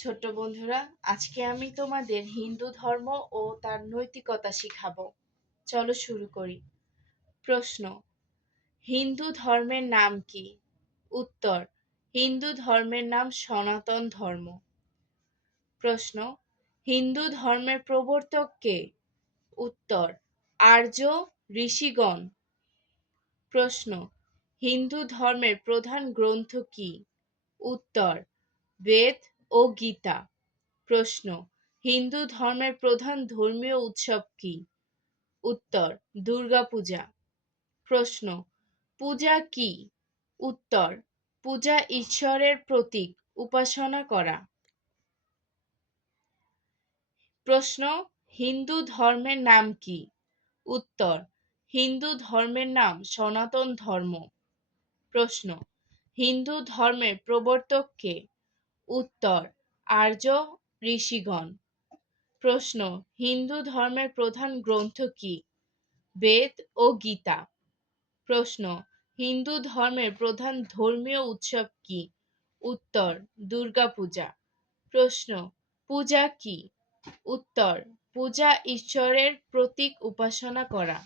ছোট্ট বন্ধুরা, আজকে আমি তোমাদের হিন্দু ধর্ম ও তার নৈতিকতা শিখাবো। চলো শুরু করি। প্রশ্ন: হিন্দু ধর্মের নাম কি? উত্তর: হিন্দু ধর্মের নাম সনাতন ধর্ম। প্রশ্ন: হিন্দু ধর্মের প্রবর্তক কে? উত্তর: আর্য ঋষিগণ। প্রশ্ন: হিন্দু ধর্মের প্রধান গ্রন্থ কি? উত্তর: বেদ ও গীতা। প্রশ্ন: হিন্দু ধর্মের প্রধান ধর্মীয় উৎসব কি? উত্তর: দুর্গা পূজা। প্রশ্ন: পূজা কি? উত্তর: পূজা ঈশ্বরের প্রতীক উপাসনা করা। প্রশ্ন: হিন্দু ধর্মের নাম কি? উত্তর: হিন্দু ধর্মের নাম সনাতন ধর্ম। প্রশ্ন: হিন্দু ধর্মের প্রবর্তক কে? উত্তর: আর্য ঋষিগণ। প্রশ্ন: হিন্দু ধর্মের প্রধান গ্রন্থ কি? বেদ ও গীতা। প্রশ্ন: হিন্দু ধর্মের প্রধান ধর্মীয় উৎসব কি? উত্তর: দুর্গা পূজা। প্রশ্ন: পূজা কি? উত্তর: পূজা ঈশ্বরের প্রতীক উপাসনা করা।